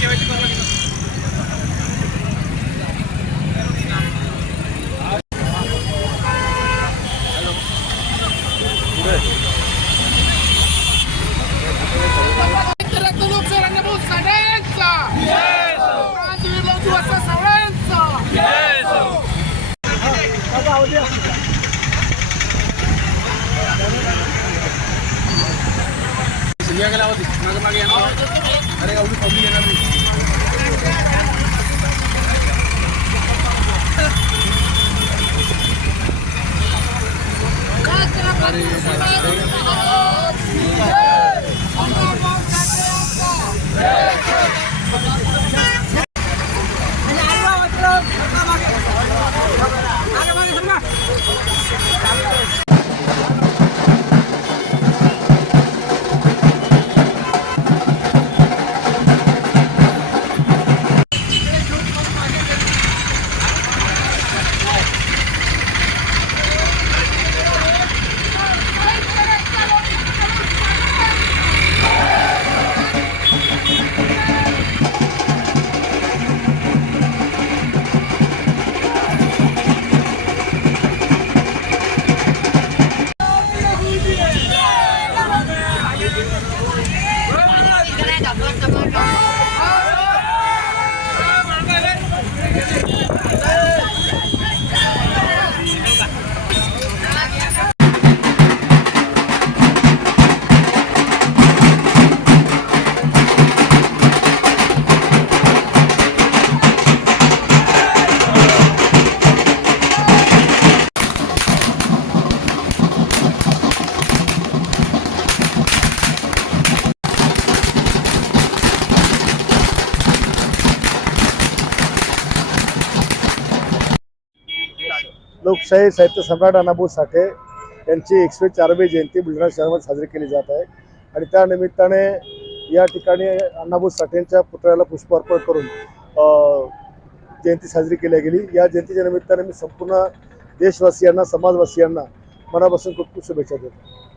কে या गेला होती. मागे मागे अरे एवढी पब्लिक येणार नाही. अरे लोकशाही साहित्य सम्राट अण्णाभाऊ साठे यांची एकशे चारवी जयंती बुलढाणा शहरामध्ये साजरी केली जात आहे. आणि त्या निमित्ताने या ठिकाणी अण्णाभाऊ साठेंच्या पुतळ्याला पुष्प अर्पण करून जयंती साजरी केली गेली. या जयंतीच्या निमित्ताने मी संपूर्ण देशवासियांना समाजवासियांना मनापासून खूप खूप शुभेच्छा देतो.